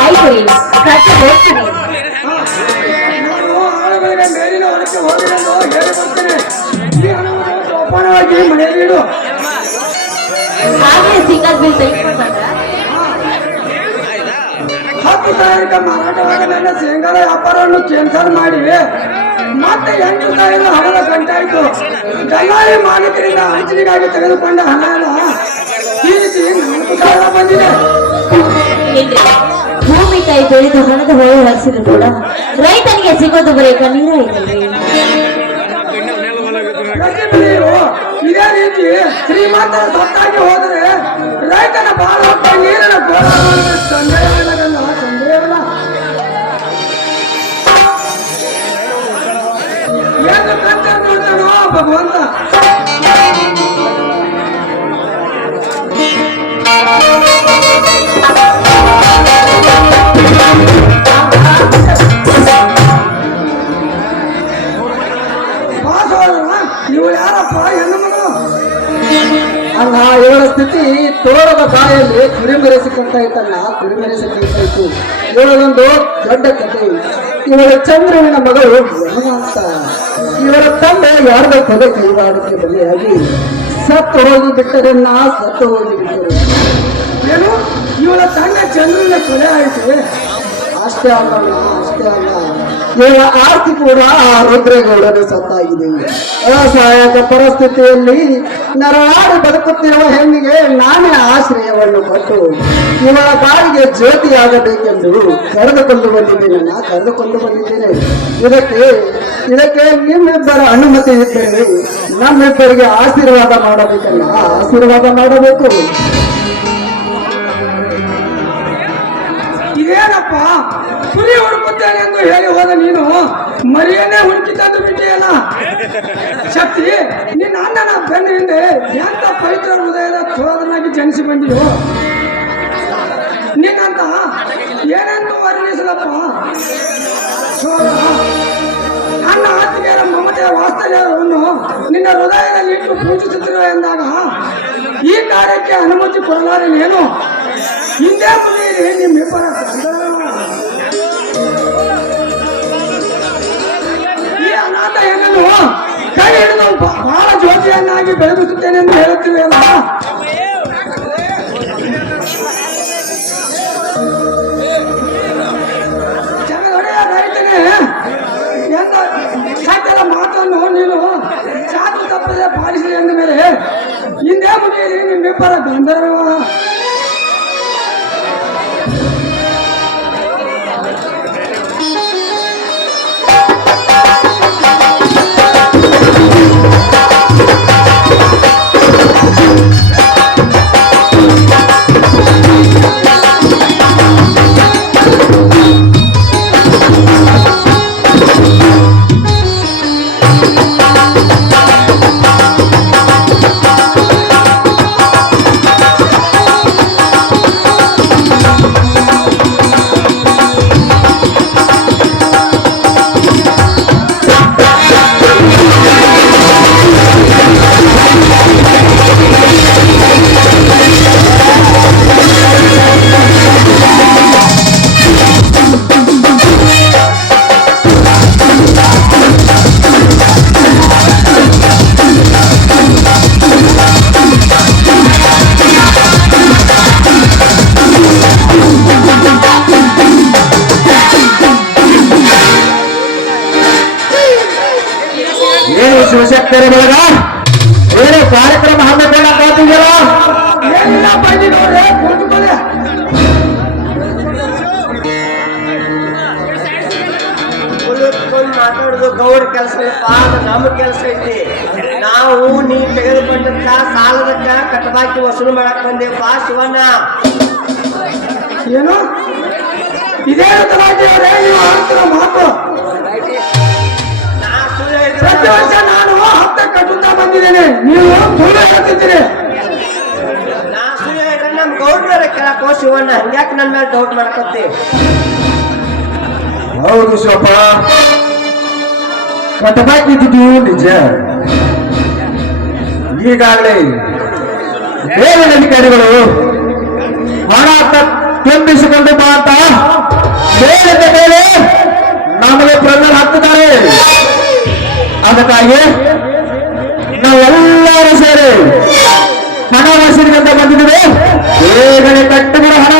ಆಯ್ತು ರೀ ಹೋಗ್ತೀನಿ. ಮೇಲಿನ ಹೊರಕ್ಕೆ ಹೋಗಿರಲು ಹೇಳಿ ಬರ್ತೇನೆ. ಈ ಹಣವನ್ನು ಜೋಪಾನವಾಗಿ ಮನೆಯಲ್ಲಿಡು. ಹಾಗೆ ಸಿಂಗಲ್ ಬಿಲ್ ತೆಗೆದುಕೊಂಡು ಬಂದ್ರ 10,000 ಮಾರಾಟವಾಗ ನನ್ನ ಶೇಂಗಾದ ವ್ಯಾಪಾರವನ್ನು ಕ್ಯಾನ್ಸಲ್ ಮಾಡಿ ಮತ್ತೆ 8,000 ಹಣದ ಗಂಟಾಯಿತು. ದಲ್ಲಾಳಿ ಮಾಲೀಕರಿಂದ ಅಂಚನೆಗಾಗಿ ತೆಗೆದುಕೊಂಡ ಹಣ ಈ ರೀತಿ 4,000 ಬಂದಿದೆ. ಭೂಮಿ ಕೈ ಬೆಳೆದು ಹಣದ ಹೊಳೆ ಹರಿಸಿದ್ರು ಕೂಡ ರೈತನಿಗೆ ಸಿಗೋದು ಬರೀ ಕಣ್ಣೀರಾಯ್ತಲ್ರಿ. ಇದೇ ರೀತಿ ಶ್ರೀಮಂತರ ಸತ್ತಾಗಿ ಹೋದರೆ ರೈತನ ಬಾಳ ನೀರಿನ ಸಂದೇಹವಿಲ್ಲ ಸಂದೇಹವಿಲ್ಲ. ಏನು ಕಂತ ನೋಡ್ತಾನೋ ಭಗವಂತ. ನೀವು ಯಾರಪ್ಪ ಹೆಣ್ಣು ಮಗಳು? ಅಲ್ಲ, ಇವಳ ಸ್ಥಿತಿ ತೋಳದ ಬಾಯಲ್ಲಿ ಕುರಿಮೆರೆಸಿಕೊಂಡ ಇತ್ತಲ್ಲ, ಕುರಿಮೆರೆಸಿಕೊಂಡ ಇತ್ತು. ಇವಳದೊಂದು ದೊಡ್ಡ ಕಥೆ. ಇವಳ ಚಂದ್ರವಿನ ಮಗಳು ಅಂತ. ಇವಳ ತಂದೆ ಯಾರದ ಕೊಲೆ ಕೈವಾಡಕ್ಕೆ ಬಲಿಯಾಗಿ ಸತ್ತು ಹೋಗಿ ಬಿಟ್ಟರೆ ಸತ್ತು ಹೋಗಿ ಬಿಟ್ಟರು. ಏನು ಇವಳ ತಂದೆ ಚಂದ್ರನ ಕೊಲೆ ಆಯಿತು? ಅಷ್ಟೇ ಅಲ್ಲ, ಇವಳ ಆಸ್ತಿ ಕೂಡ ಆ ರುದ್ರೇಗೌಡನ ಸತ್ತಾಗಿದೆ. ಅಸಹಾಯಕ ಪರಿಸ್ಥಿತಿಯಲ್ಲಿ ನರಳಾಡಿ ಬದುಕುತ್ತಿರುವ ಹೆಣ್ಣಿಗೆ ನಾನೇ ಆಶ್ರಯವನ್ನು ಕೊಟ್ಟು ಇವಳ ಬಾಳಿಗೆ ಜ್ಯೋತಿಯಾಗಬೇಕೆಂದು ಕರೆದುಕೊಂಡು ಬಂದಿದ್ದೇನೆ. ಇದಕ್ಕೆ ನಿಮ್ಮಿಬ್ಬರ ಅನುಮತಿ ಇದ್ದರೆ ನಮ್ಮಿಬ್ಬರಿಗೆ ಆಶೀರ್ವಾದ ಮಾಡಬೇಕಲ್ಲ, ಆಶೀರ್ವಾದ ಮಾಡಬೇಕು. ಇದೇನಪ್ಪ ಕುರಿ ಹುಡುಕುತ್ತೇನೆ ಎಂದು ಹೇಳಿ ಹೋದ ನೀನು ಮರಿಯನ್ನೇ ಹುಡುಕಿ ತಂದು ಬಿಟ್ಟಿಯಲ್ಲ. ಶಕ್ತಿ, ನಿನ್ನ ಅಣ್ಣನ ಬೆನ್ನ ಹಿಂದೆ ಎಂತ ಪವಿತ್ರ ಹೃದಯದ ಸೋದರನಾಗಿ ಜನಿಸಿ ಬಂದಿಯೋ. ನಿನ್ನಂತ ಏನೆಂದು ವರ್ಣಿಸಲಪ್ಪ ಸೋದರ. ನನ್ನ ಆತ್ಮೀಯರ ಮಮತೆಯ ವಾಸ್ತವ್ಯವನ್ನು ನಿನ್ನ ಹೃದಯದಲ್ಲಿ ಇಟ್ಟು ಪೂಜಿಸುತ್ತಿರುವ ಎಂದಾಗ ಈ ಕಾರ್ಯಕ್ಕೆ ಅನುಮತಿ ಕೊಡಲಾರೇನೇನು? ಹಿಂದೆ ಮುಂದೆ ನಿಮ್ಮಿಬ್ಬರ ಈ ಅನಾಥ ಹೆಣ್ಣನ್ನು ಕೈ ಹಿಡಿದು ಬಹಳ ಜ್ಯೋತಿಯನ್ನಾಗಿ ಬೆಳೆಸುತ್ತೇನೆ ಎಂದು ಹೇಳುತ್ತಿವೆಯಲ್ಲ. ಜಗದೊಡೆಯ ರೈತನೇ ಎಂದ ಸಕಲ ಮಾತನ್ನು ನೀನು ಸಾಕು ತಪ್ಪದೆ ಪಾಲಿಸಿದೆ ಎಂದ ಮೇಲೆ ಹಿಂದೆ ಮುಗಿಯಲಿ ನಿಮ್ಮಿಬ್ಬರ ಗಂಧರ್ವ. ಶಿವಶಕ್ತರೇ ಬಳಗ ಬೇರೆ ಕಾರ್ಯಕ್ರಮ ಹಮ್ಮಿಕೊಳ್ಳಕ್ಕಾಗ್ತಿದೆಯಲ್ಲ? ಮಾತಾಡುದು ಗೌಡ ಕೆಲಸ ನಮ್ಮ ಕೆಲಸ ಐತಿ. ನಾವು ನೀ ತೆಗೆದುಕೊಂಡಂತ ಸಾಲದಕ್ಕ ಕಟ್ಟಬಾಕಿ ವಸೂಲು ಮಾಡಕ್ ಬಂದೇವ್ ಬಾ ಶಿವಣ್ಣ. ಏನು ಇದೇ ಮಾತು? ಪ್ರತಿ ವರ್ಷ ನಾನು ಹತ್ತ ಕಟ್ಟುತ್ತಾ ಬಂದಿದ್ದೇನೆ, ನೀವು ಸುಳ್ಳು ಹೇಳ್ತಿದ್ದೀರಿ. ನಾ ಸುಳ್ಳು ಹೇಳ್ರೆ ನಮ್ ಗೌಡ್ರ ಕೇಳಕ್ಕೋ ಶಿವಣ್ಣ, ಹಂಗ್ಯಾಕೆ ನನ್ನ ಮೇಲೆ ಡೌಟ್ ಮಾಡ್ಕೊತಿ? ಹೌದು ಶಿವಪ್ಪ, ಕಟ್ಟಬಾಕಿದ್ದು ನಿಜ. ಈಗಾಗಲೇ ಬೇರೆ ಅಧಿಕಾರಿಗಳು ಹಣ ಕರ್ಕೊಂಡು ಬಾ ಅಂತ ಬೇರೆ ಮೇಲೆ ನಮಗೆ ಪ್ರೆಷರ್ ಹಾಕ್ತಿದ್ದಾರೆ. ಅದಕ್ಕಾಗಿ ನಾವೆಲ್ಲರೂ ಸೇರಿ ಹಣ ವಸೂಲಿಗೆ ಬಂದಿದ್ದೀವಿ. ಬೇಗನೆ ಕಟ್ಟಿಬಿಡ ಹಣ.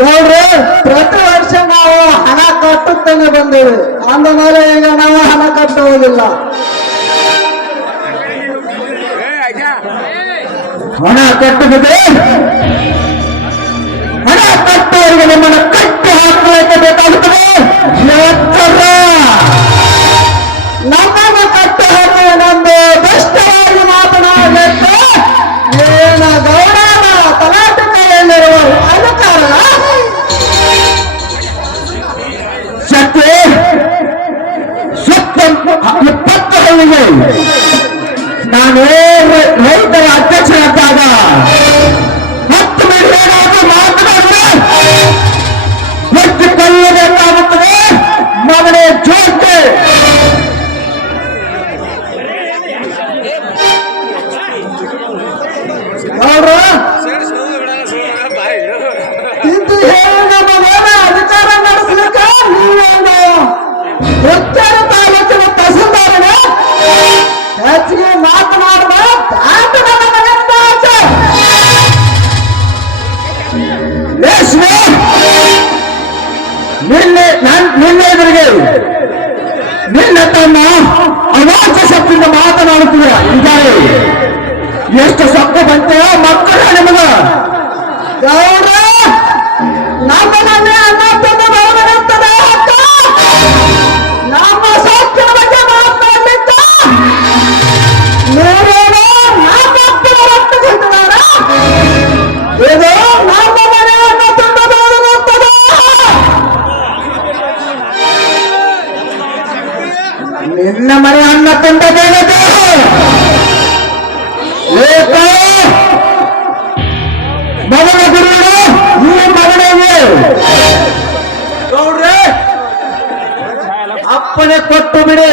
ಗೌಡ್ರೆ, ಪ್ರತಿ ವರ್ಷ ನಾವು ಹಣ ಕಟ್ಟುತ್ತೇನೆ ಬಂದೇವೆ. ಅಂದ ಮೇಲೆ ಈಗ ನಾವು ಹಣ ಕಟ್ಟುವುದಿಲ್ಲ. ಹಣ ಕಟ್ಟುತ್ತದೆ. ಹಣ ಕಟ್ಟುವವರಿಗೆ ನಮ್ಮನ್ನು ಕಟ್ಟಿ ಹಾಕಲಿಕ್ಕೆ ಬೇಕಾಗುತ್ತದೆ. ನಮ್ಮನ್ನು ಕಟ್ಟಿ ಹಾಕುವ ನಮ್ದು ಭ್ರಷ್ಟವಾಗಿ ಮಾತನಾಡಬೇಕು. ಏನ ಗೌರವ ತಲಾಟೆ ಕೈಯಲ್ಲಿರುವ ಅಧಿಕಾರ ಶಕ್ತಿ ಸುತ್ತ 20 ಹಳ್ಳಿಗೆ ನಾನು ರೈತರ ಅಧ್ಯಕ್ಷರಾದಾಗ 10 ಮಿಲಿಯನ್ ಮಾತನಾಡಿದ್ರೆ ಎಷ್ಟು ಕಲ್ಲಬೇಕಾಗುತ್ತದೆ ಮಗನೇ ಜೋತೆ. ಅವರು ಇಂದು ಹೇಳಿ ನಮ್ಮ ಮೇಲೆ ಅಧಿಕಾರ ನಡೆಸಲಿಕ್ಕೆ ನೀವೇನು ಉತ್ತರ ತಾಲೂಕಿನ ತಹಸೀಲ್ದಾರನ ಹೆಚ್ಚಿಗೆ ಮಾತನಾಡುವ ನಿನ್ನೆ ಎದುರಿಗೆ ನಿನ್ನ ತನ್ನ ಅವಾಚ್ಯ ಶಕ್ತಿಯಿಂದ ಮಾತನಾಡುತ್ತಿದೆ. ಇದ್ದಾರೆ ಎಷ್ಟು ಶಬ್ದ ಬಂತೆ ಮಕ್ಕಳ ನಿಮಗ ಗೌಡ ನಮ್ಮನ್ನೇ ಅನ್ನ ತಂದು ಗೌರವಿರ್ತದೆ. ನಮ್ಮ ಸೌಖ್ಯದ ಬಗ್ಗೆ ಮಾತನಾಡಲಿಕ್ಕ ನೀವೇನು ನಮ್ಮ ಮಕ್ಕಳ ರಕ್ತಗೊಂಡಿದ್ದಾರ. ಇದು ನಮ್ಮ ಮನೆಯನ್ನು ತುಂಬ ಗೌರವಿರ್ತದೆ. ನಿನ್ನ ಮನೆ ಅನ್ನ ತಂದ ಬೇಗದು ಮಗನ ಗುರುಗಳು ಈ ಮಗನಿಗೆ ಗೌಡ್ರೆ, ಅಪ್ಪನೆ ಕೊಟ್ಟು ಬಿಡಿ.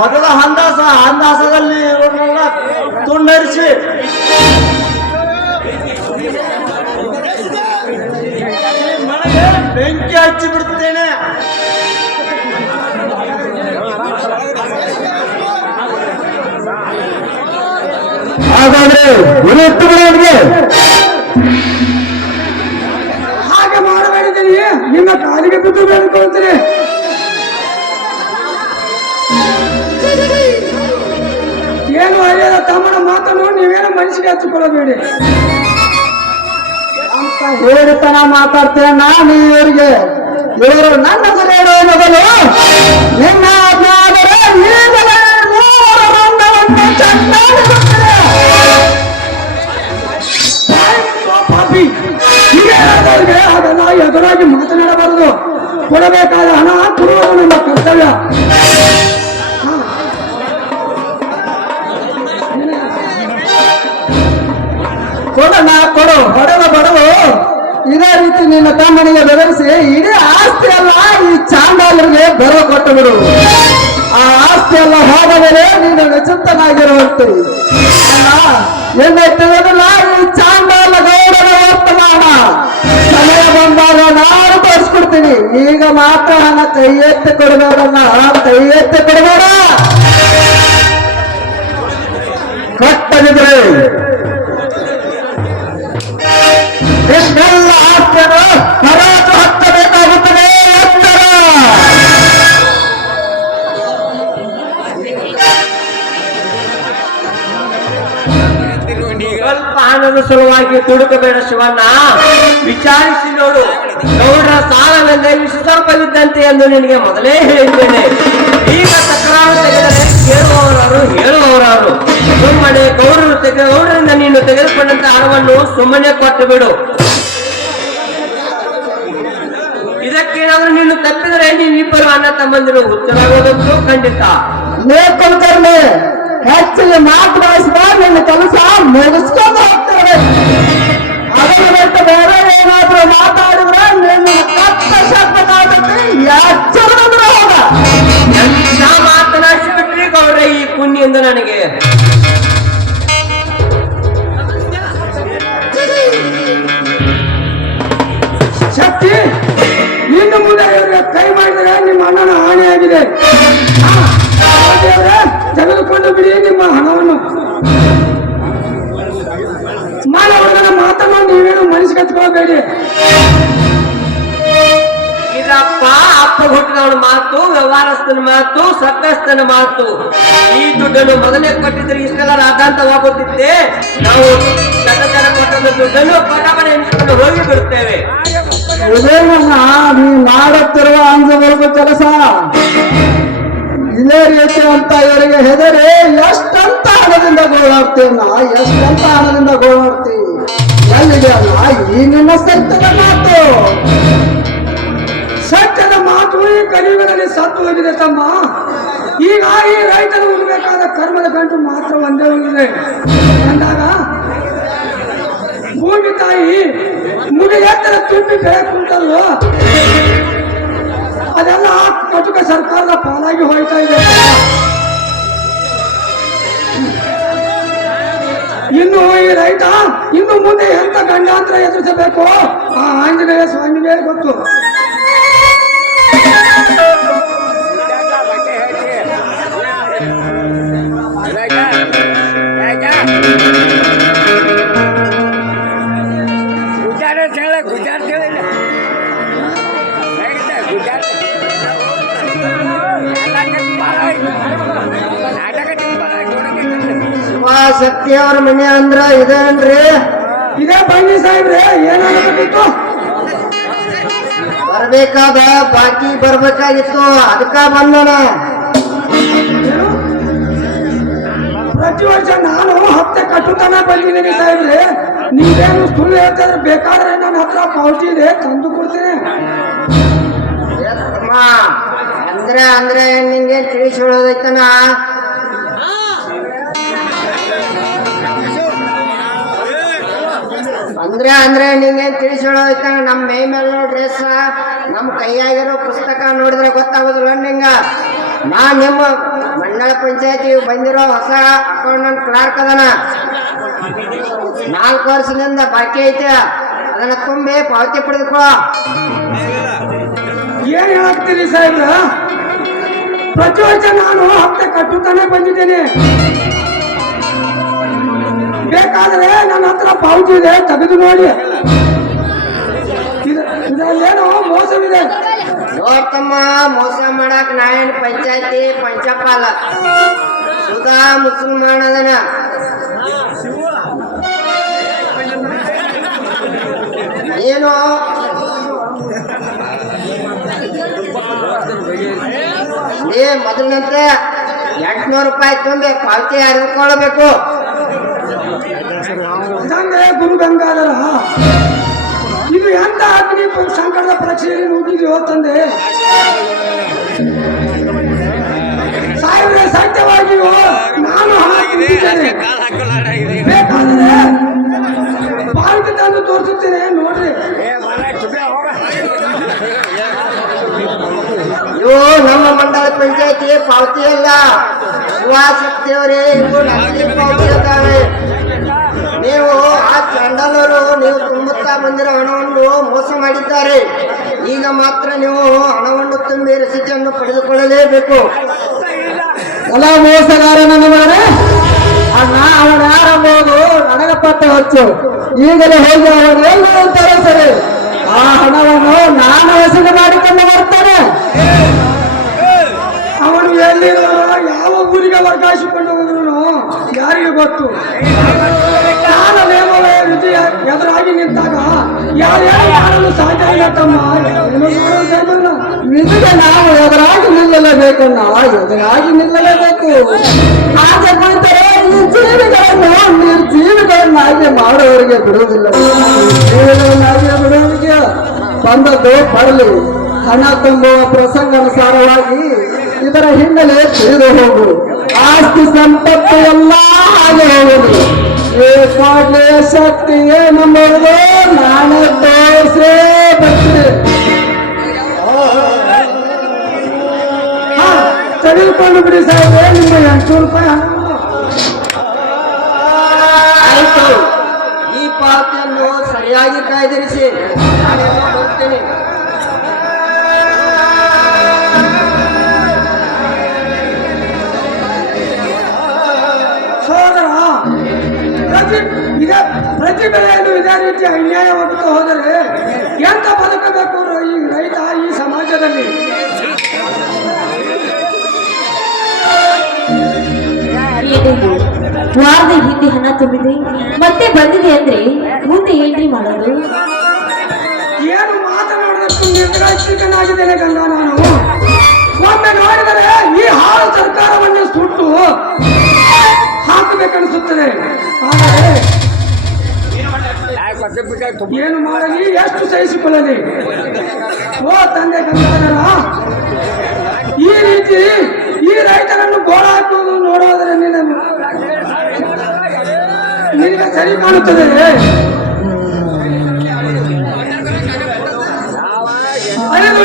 ಮೊದಲ ಹಂದಾಸದಲ್ಲಿ ಇವ್ರನ್ನೆಲ್ಲ ತುಂಡರಿಸಿ ಮನೆಗೆ ಬೆಂಕಿ ಹಚ್ಚಿ ಬಿಡ್ತೇನೆ. ಹಾಗಾದ್ರೆ ಗುರುತು ಬಿಡುವವರಿಗೆ ಹಾಗೆ ಮಾಡಬೇಡಿದ್ದೀನಿ. ನಿಮ್ಮ ಕಾಲಿಗೆ ಬಿದ್ದು ಬೇಡ್ಕೊಳ್ತೀನಿ. ಏನು ಅರಿಯದ ತಮ್ಮನ ಮಾತನ್ನು ನೀವೇನು ಮನಸ್ಸಿಗೆ ಹಚ್ಚಿಕೊಳ್ಳಬೇಡಿ ಅಂತ ಹೇಳಿತನ ಮಾತಾಡ್ತೇನೆ ನಾನು ಇವರಿಗೆ. ಇವರು ನನ್ನ ಗುರಿ ಇಡುವ ಮೊದಲು ನಿನ್ನ ಆಜ್ಞೆ ಈಗಲೇ 3 ರಂಗವನ್ನು ಚಂದಾಡಿಸುತ್ತದೆ. ಪಾಪಿ ಹೀಗೆ ಅದೆಲ್ಲ ಎದುರಾಗಿ ಮಾತನಾಡಬಾರದು. ಕೊಡಬೇಕಾದ ಹಣ ಕೊಡುವುದು ನಮ್ಮ ಕರ್ತವ್ಯ. ಕೊಡು ಹೊಡೆದ ಬಡವು. ಇದೇ ರೀತಿ ನಿನ್ನ ತಮ್ಮನಿಗೆ ಬೆದರಿಸಿ ಇಡೀ ಆಸ್ತಿ ಎಲ್ಲ ಈ ಚಾಂಡಾಲರಿಗೆ ಬರೋ ಕೊಟ್ಟು ಬಿಡು. ಆ ಆಸ್ತಿ ಎಲ್ಲ ಹೋದ ಮೇಲೆ ನೀನು ನಿಶ್ಚಿಂತನಾಗಿರುವಂತೆ. ತಿಳಿದಿಲ್ಲ ಈ ಚಾಂಡಾಲ ಗೌಡರ ವರ್ತಮಾನ. ಸಮಯ ಬಂದಾಗ ನಾನು ತೋರಿಸ್ಕೊಡ್ತೀನಿ. ಈಗ ಮಾತ್ರ ನನ್ನ ಕೈ ಎತ್ತಿ ಕೊಡಬೇಡನ್ನ, ಕೈ ಎತ್ತಿ ಕೊಡಬೇಡ. ಕಟ್ಟದಿದ್ರೆ ಎಷ್ಟೆಲ್ಲ ಆಸ್ತಿಯನ್ನು ಹರಾಜು ಹಚ್ಚಬೇಕಾಗುತ್ತದೆ. ಸ್ವಲ್ಪ ಹಣದ ಸಲುವಾಗಿ ತುಡುಕಬೇಡ ಶಿವಣ್ಣ. ವಿಚಾರಿಸಿ ನೋಡು. ಗೌಡರ ಸಾಲವೆಂದೇ ವಿಷಸರ್ಪವಿದ್ದಂತೆ ಎಂದು ನಿನಗೆ ಮೊದಲೇ ಹೇಳಿದ್ದೇನೆ. ಈಗ ತಕರಾರು ತೆಗೆದರೆ ಕೇಳುವವರಾರು ಹೇಳುವವರಾರು. ಸುಮ್ಮನೆ ಗೌಡರಿಂದ ನೀನು ತೆಗೆದುಕೊಂಡಂತ ಹಣವನ್ನು ಸುಮ್ಮನೆ ಕೊಟ್ಟು ಬಿಡು. ಇದಕ್ಕೇನಾದ್ರೂ ನೀನು ತಪ್ಪಿದರೆ ನೀನಿಬ್ಬರು ಅಣ್ಣ ತಮ್ಮಂದಿರು ಹುಚ್ಚರಾಗೋದಂತೂ ಖಂಡಿತ. ನೇಕಲ್ಕರ್ಲೆ ಹೆಚ್ಚಿಗೆ ಮಾತನಾಡಿಸಿದ ನಿನ್ನ ಕೆಲಸ ಮುಗಿಸ್ಕೊಂಡು ಹೋಗ್ತೇವೆ. ಅದನ್ನು ಬಿಟ್ಟು ಬೇರೆ ಏನಾದ್ರೂ ಮಾತಾಡಿದ್ರೆ ನಿನ್ನ ಕಷ್ಟ ಶಬ್ದಕ್ಕೆ ಎಚ್ಚರದಿಂದ ಹೋಗ. ಎಂತ ಮಾತನಾಡಿಸಿಬಿಟ್ರಿ ಗೌಡ್ರೆ ಈ ಪುಣ್ಯ ಎಂದು ನನಗೆ. ತಿಳ್ಕೋಬೇಡಿ. ಇದಪ್ಪ ಅಪ್ಪ ಹುಟ್ಟಿದವನ ಮಾತು, ವ್ಯವಹಾರಸ್ಥನ ಮಾತು, ಸಕ್ಕಸ್ತನ ಮಾತು. ಈ ದುಡ್ಡನ್ನು ಮೊದಲೇ ಕೊಟ್ಟಿದ್ರೆ ಇಷ್ಟೆಲ್ಲ ರಾಧಾಂತವಾಗುತ್ತಿದ್ದೆ. ನಾವು ಸಕತರ ಕೊಟ್ಟದ ದುಡ್ಡನ್ನು ಪಟಪಟ ಎಣಿಸಿಕೊಂಡು ಹೋಗಿ ಬಿಡುತ್ತೇವೆ. ಇದೇನನ್ನ ನೀ ಮಾಡುತ್ತಿರುವ ಅಂಜ ಬರುವ ಕೆಲಸ. ಇದೇ ರೀತಿ ಅಂತ ಇವರಿಗೆ ಹೆದರಿ ಎಷ್ಟಂತ ಹಣದಿಂದ ಗೋಳಾಡ್ತೀವಿ ನಾ, ಎಷ್ಟಂತ ಹಣದಿಂದ ಗೋಳಾಡ್ತೀವಿ. ಎಲ್ಲಿದೆ ಅಲ್ಲ ಈ ನಿನ್ನ ಸತ್ಯದ ಮಾತು. ಸತ್ಯದ ಮಾತು ಈ ಕಲಿಯುಗದಲ್ಲಿ ಸತ್ತು ಹೋಗಿದೆ ತಮ್ಮ. ಈಗ ಈ ರೈತರು ಉಳ್ಬೇಕಾದ ಕರ್ಮದ ಗಂಟು ಮಾತ್ರ ಒಂದೇ ಉಳಿದಿದೆ ಅಂದಾಗ ಭೂಮಿ ತಾಯಿ ಮುಗಿ ಎತ್ತರ ತುಂಬಿ ಬೆಳೆ ಕುಂತಲ್ವೋ ಅದೆಲ್ಲ ಕಟುಕ ಸರ್ಕಾರದ ಪಾಲಾಗಿ ಹೋಯ್ತಾ ಇದೆ. ಇನ್ನು ಈ ರೈತ ಇನ್ನು ಮುಂದೆ ಎಂತ ಗಂಡಾಂತರ ಎದುರಿಸಬೇಕು ಆ ಆಂಜನೇಯ ಸ್ವಾಮಿಗೆ ಗೊತ್ತು. ಶಕ್ತಿ ಅವ್ರ ಮನೆ ಅಂದ್ರ ಇದೇನ್ರಿ? ಇದೇ ಬನ್ನಿ ಸಾಹೇಬ್ರೆ, ಏನಾಗಬೇಕಿತ್ತು? ಬರ್ಬೇಕಾದ ಬಾಕಿ ಬರ್ಬೇಕಾಗಿತ್ತು, ಅದಕ್ಕ ಬಂದಣ. ಪ್ರತಿ ವರ್ಷ ನಾನು ಹಪ್ತೆ ಕಟ್ಟುತ್ತಾನ ಬಂದಿದ್ದೀನಿ ಸಾಹೇಬ್ರೆ. ನೀವೇನು ಸುಳ್ಳು ಹೇಳ್ತಿದ್ರೆ ಬೇಕಾದ್ರೆ ನನ್ನ ಹತ್ರ ಪಾವತಿ ಇದೆ, ತಂದು ಕೊಡ್ತೀನಿ. ಅಂದ್ರೆ ನಿಂಗೆ ತಿಳಿಸಿ ಹೇಳೋದೈತನ. ಅಂದ್ರೆ ನಿಂಗೆ ತಿಳಿಸಿ ಹೇಳೋದೈತ. ನಮ್ಮ ಮೈ ಮೇಲೆ ಡ್ರೆಸ್, ನಮ್ಮ ಕೈಯಾಗಿರೋ ಪುಸ್ತಕ ನೋಡಿದ್ರೆ ಗೊತ್ತಾಗೋದಿಲ್ಲ ನಿಂಗ. ನಾ ನಿಮ್ಮ ಮಂಡಳ ಪಂಚಾಯತಿ ಬಂದಿರೋ ಹೊಸ ಅಕೌಂಟೆಂಟ್ ಕ್ಲಾರ್ಕ್ ಅದನ. 4 ವರ್ಷದಿಂದ ಬಾಕಿ ಐತೆ, ಅದನ್ನ ತುಂಬಿ ಪಾವತಿ ಪಡೆದುಕೋ. ಏನ್ ಹೇಳಾಕ್ತೀರಿ ಸಾಹೇಬ್ರ? ಪ್ರತಿ ವರ್ಷ ನಾನು ಹಪ್ತೆ ಕಟ್ಟುತ್ತಾನೆ ಬಂದಿದ್ದೇನೆ. ಬೇಕಾದ್ರೆ ನನ್ನ ಹತ್ರ ಪಾವತಿ ಇದೆ, ತೆಗೆದು ನೋಡಿ. ಇದರಲ್ಲೇನೋ ಮೋಸವಿದೆ. ನೋಡ್ತಮ್ಮ, ಮೋಸ ಮಾಡಕ್ ನಾಯನ್ ಪಂಚಾಯತಿ ಪಂಚಪಾಲ ಸುಧಾ ಮುಸಲ್ಮಾನ್ ಅದನ. ಏನು ಮೊದಲಿನಂತೆ 800 ರೂಪಾಯಿ ತುಂಬಿ ಪಾವತಿ ಹರಿದುಕೊಳ್ಳಬೇಕು. ಇದಂಗೆ ಗುರು ಗಂಗಾಧರ, ಇದು ಎಂತ ಅಗ್ನಿ ಸಂಕಟದ ಪರೀಕ್ಷೆಯಲ್ಲಿ ನುಗ್ಗಿದೆಯೋ ತಂದೆ ಸಾಹೇಬ್ರೆ. ಸತ್ಯವಾಗಿಯೂ ನಾನು ಹಣ ತಿಂದಿದ್ದೇನೆ. ಬೇಕಾದರೆ ಪಾವತಿ ತಂದು ತೋರಿಸುತ್ತೇನೆ ನೋಡ್ರಿ. ಇವು ನಮ್ಮ ಮಂಡಲ ಪಂಚಾಯತಿ ಪಾವತಿ ಅಲ್ಲ, ಶಿವಶಕ್ತಿಯವರೇ, ಇವು ನಕಲಿ ಪಾವತಿ ಇದ್ದಾವೆ. ನೀವು ಆ ಚಂಡಲರು ನೀವು ತುಂಬುತ್ತಾ ಬಂದಿರೋ ಹಣವನ್ನು ಮೋಸ ಮಾಡಿದ್ದಾರೆ. ಈಗ ಮಾತ್ರ ನೀವು ಹಣವನ್ನು ತುಂಬಿ ರಸೀದಿಯನ್ನು ಪಡೆದುಕೊಳ್ಳಲೇಬೇಕು. ಎಲ್ಲ ಮೋಸಗಾರ ನನ್ನ ಮಗನೇ, ಅಣ್ಣ ಅವನ ಯಾರಂಬೋದು ನನಗೆ ಪತ್ತೆ ಹಚ್ಚು. ಈಗಲೇ ಹೋಗಿ ಅವನೆಲ್ಲ ತರಿಸರಿ. ಆ ಹಣವನ್ನು ನಾನು ವಸೂಲಿ ಮಾಡಿಕೊಂಡು ಬರ್ತೇನೆ. ಅವನು ಎಲ್ಲಿರೋ ಯಾವ ಊರಿಗೆ ವರ್ಗಾಯಿಸಿಕೊಂಡು ಹೋದ್ರು ಯಾರಿಗೆ ಗೊತ್ತು. ಕಾಲ ನೇಮವೇ ವಿಜಯ ಎದುರಾಗಿ ನಿಂತಾಗ ಯಾರ್ಯಾರು ಮಾಡಲು ಸಾಧ್ಯ ಇಲ್ಲ ತಮ್ಮ. ವಿಧಿಗೆ ನಾವು ಎದುರಾಗಿ ನಿಲ್ಲಲೇಬೇಕಣ್ಣ, ಎದುರಾಗಿ ನಿಲ್ಲಲೇಬೇಕು. ಹಾಗೆ ಕುಳಿತರೆ ಈ ಜೀವಿಗಳನ್ನಾಗಿ ಮಾಡುವವರಿಗೆ ಬಿಡುವುದಿಲ್ಲ. ಜೀವಿಗಳನ್ನಾಗಿ ಬಿಡುವವರಿಗೆ ಬಂದದ್ದು ಬರಲಿ. ಹಣ ತುಂಬುವ ಪ್ರಸಂಗಾನುಸಾರವಾಗಿ ಇದರ ಹಿನ್ನೆಲೆ ತಿಳಿದು ಹೋಗು. ಆಸ್ತಿ ಸಂಪತ್ತು ಎಲ್ಲ ಹಾಗೆ ಹೋಗುದು. ಏಕಾಗ್ಲೇ ಶಕ್ತಿ ಏನೆಂಬುದು ನಾನು ತೋರಿಸೇ ಬರ್ತೀನಿ. ತೆಗೆದುಕೊಂಡು ಬಿಡಿ ಸಾಹೇಬ್ರೆ, ನಿಮ್ಮ 800 ರೂಪಾಯಿ ಹಣ. ಆಯ್ತು, ಈ ಪಾವತಿಯನ್ನು ಸರಿಯಾಗಿ ಕಾಯ್ದಿರಿಸಿ ನಾನು ಬರ್ತೇನೆ. ಸೋದರ, ಪ್ರತಿ ಪ್ರತಿ ಬೆಳೆಯಲು ಇದೇ ರೀತಿ ಅನ್ಯಾಯವಾಗುತ್ತಾ ಹೋದರೆ ಎಂತ ಬದುಕಬೇಕು ಈ ರೈತ ಈ ಸಮಾಜದಲ್ಲಿ? ವಾರದ ಹಿಂದೆ ಹಣ ತುಂಬಿದೆ, ಮತ್ತೆ ಬಂದಿದೆ ಅಂದ್ರೆ ಮುಂದೆ ಏನ್ರಿ ಮಾಡೋದು? ಏನು ಮಾತನಾಡೋದಕ್ಕೂ ನಿರ್ಗತಿಕನಾಗಿದ್ದೇನೆ ಗಂಗ ನಾನು. ಒಮ್ಮೆ ನೋಡಿದರೆ ಈ ಹಾಳು ಸರ್ಕಾರವನ್ನು ಸುಟ್ಟು ಹಾಕಬೇಕನ್ನಿಸುತ್ತದೆ. ಆದರೆ ಏನು ಮಾಡಲಿ, ಎಷ್ಟು ಸಹಿಸಿಕೊಳ್ಳಲಿ? ಓ ತಂದೆ ಗಂಗಾಧರ, ಈ ರೀತಿ ಈ ರೈತರನ್ನು ಗೋಳ ಹಾಕುವುದು ನೋಡೋದರೆ ನಿನಗೆ ಸರಿ ಕಾಣುತ್ತದೆ? ಅರಿದು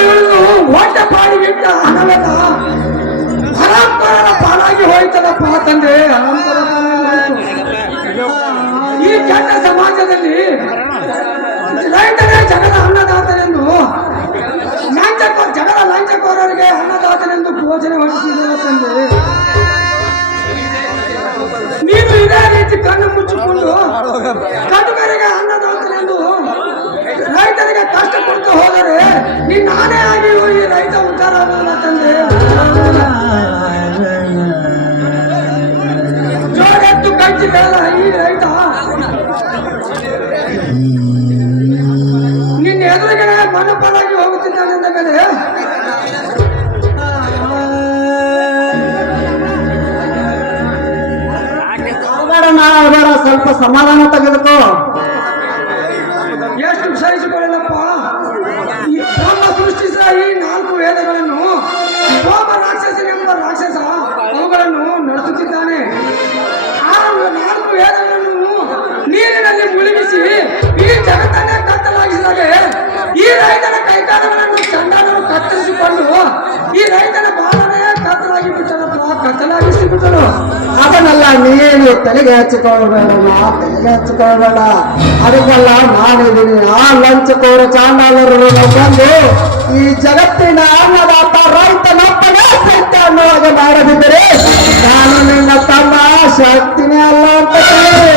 ಹೊಟ್ಟೆ ಪಾಡಿಗಿಟ್ಟ ಹಣವೆಲ್ಲ ಹರಾಂಕರನ ಪಾಲಾಗಿ ಹೋಯ್ತದಪ್ಪ ತಂದೆ. ಹರಾಂಕರ ಈ ಕೆಟ್ಟ ಸಮಾಜದಲ್ಲಿ ರೈತನೇ ಜಗದ ಅನ್ನದಾತನೆಂದು ಜಗದ ಲಂಚಕೋರರಿಗೆ ಅನ್ನದಾತನೆಂದು ಘೋಷಣೆ ಹೊರಡಿಸಿದ ತಂದೆ. ನೀನು ಇದೇ ರೀತಿ ಕಣ್ಣು ಮುಚ್ಚಿಕೊಂಡು ಕಟುಕರಿಗೆ ಅನ್ನದಾತನೆಂದು ರೈತರಿಗೆ ಕಷ್ಟ ಕೊಟ್ಟು ಹೋದರೆ ನೀನು ನಾನೇ ಆಗಿ ಈ ರೈತ ಉದ್ಧಾರ ಆಗಲ್ಲ ತಂದೆ. ಜೋಡೆತ್ತು ಕೈಚಿದಲ್ಲ ಈ ರೈತ. ನಿನ್ನ ಎದುರಿಗೆ ಮನಪಾಲಾಗಿ ಹೋಗುತ್ತಿದ್ದಾನೆ ಅಂದ ಮೇಲೆ ಬೇಡ, ಸ್ವಲ್ಪ ಸಮಾಧಾನ ತೆಗೆದುಕೋ. ಎಷ್ಟು ಸಹಿಸಿಕೊಳ್ಳಲಪ್ಪ? ನಮ್ಮ ಸೃಷ್ಟಿಸಿದ ಈ 4 ವೇದಗಳನ್ನು ಒಬ್ಬ ರಾಕ್ಷಸನೆಂಬ ರಾಕ್ಷಸ ಅವುಗಳನ್ನು ನಡೆಸುತ್ತಿದ್ದಾನೆ. ಆ 4 ವೇದಗಳನ್ನು ನೀರಿನಲ್ಲಿ ಮುಳುಗಿಸಿ ಈ ಜಗತ್ತನ್ನೇ ಕತ್ತಲಾಗಿಸಿದಾಗ ಈ ರೈತನ ಕೈಕಾಲಗಳನ್ನು ಚಂಡಾಲರು ಕತ್ತರಿಸಿಕೊಂಡು ಈ ರೈತನ ಬಾಳನೆ ಕತ್ತಲಾಗಿ ಬಿಟ್ಟನಪ್ಪ, ಕತ್ತಲಾಗಿಸಿ ಬಿಟ್ಟರು. ಅದನ್ನೆಲ್ಲ ನೀನು ತಲೆಗೆ ಹಚ್ಚಿಕೊಳ್ಬೇಡ, ತಲೆಗೆ ಹಚ್ಚಿಕೊಳ್ಬೇಡ. ಅದಕ್ಕೆಲ್ಲ ನಾನಿದ್ದೀನಿ. ಆ ಲಂಚಕೋರ ಚಾಂಡಾಲರನ್ನು ಬಂದು ಈ ಜಗತ್ತಿನ ಅನ್ನದಾತ ರೈತನಪ್ಪನೇ ಸತ್ಯ ಅನ್ನುವಾಗ ಮಾಡದಿದ್ದರೆ ನಾನು ನಿನ್ನ ತಮ್ಮ ಶಕ್ತಿನೇ ಅಲ್ಲ ಅಂತ ಹೇಳಿ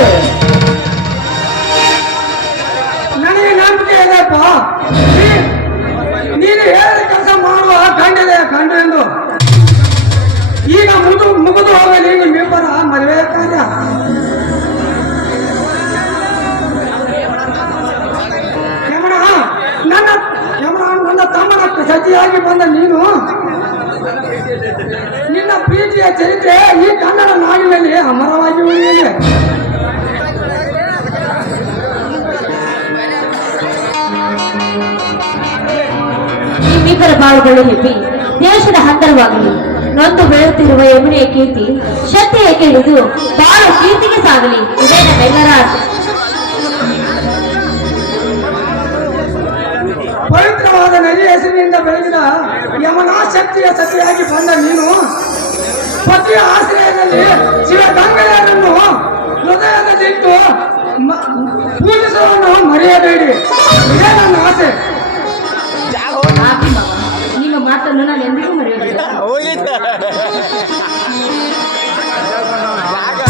ನನಗೆ ನಂಬಿಕೆ ಇದೆಪ್ಪ. ನೀನು ಹೇಳಿದ ಕೆಲಸ ಮಾಡುವ ಗಂಡು ಎಂದು ಈಗ ಮುಗಿದು ಹೋಗಲಿ ನಿಮ್ಮಿಬ್ಬರ ಮದುವೆ ಕಾರ್ಯ. ನನ್ನ ತಮ್ಮನ ಸತಿಯಾಗಿ ಬಂದ ನೀನು ನಿನ್ನ ಪ್ರೀತಿಯ ಚರಿತ್ರೆ ಈ ಕನ್ನಡ ನಾಡಿನಲ್ಲಿ ಅಮರವಾಗಿ ಉಳಿದಿದೆ. ನಿಮ್ಮಿಬ್ಬರ ಬಾಳುಗಳು ಹೆಬ್ಬಿ ದೇಶದ ಹಂತರವಾಗಲಿ. ನೊಂದು ಬೆಳೆಯುತ್ತಿರುವ ಯಮುನೆಯ ಕೀರ್ತಿ ಶಕ್ತಿಯ ಕೇಳಿದು ಬಾಳು ಕೀರ್ತಿಗೆ ಸಾಗಲಿ. ಇದೇ ನಮ್ಮೆಲ್ಲರ ಆಸೆ. ಪವಿತ್ರವಾದ ನದಿ ಹೆಸರಿನಿಂದ ಬೆಳಗಿದ ಯಮನಾ ಶಕ್ತಿಯ ಸತಿಯಾಗಿ ಬಂದ ನೀನು ಪತಿಯ ಆಶ್ರಯದಲ್ಲಿ ಶಿವಗಂಗೆಯರನ್ನು ಹೃದಯದಲ್ಲಿಟ್ಟು ಪೂಜಿಸುವನ್ನು ಮರೆಯಬೇಡಿ. ಇದೇ ನನ್ನ ಆಸೆ. ನಿಮ್ಮ ಮಾತನ್ನು ನಾನು ಎಂದಿಗೂ ಮರೆಯುವುದಿಲ್ಲ.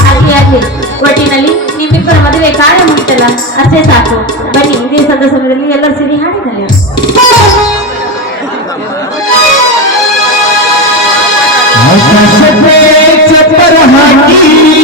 ಹಾಗೆ ಒಟ್ಟಿನಲ್ಲಿ ನಿಮ್ಮಿಬ್ಬರ ಮದುವೆ ಕಾರ್ಯ ಮುಗಿತಲ್ಲ, ಅಷ್ಟೇ ಸಾಕು. ಬನ್ನಿ, ಇದೇ ಸಮಯದಲ್ಲಿ ಎಲ್ಲರೂ ಸೇರಿ ಹಾಡಿದಲ್ಲಿ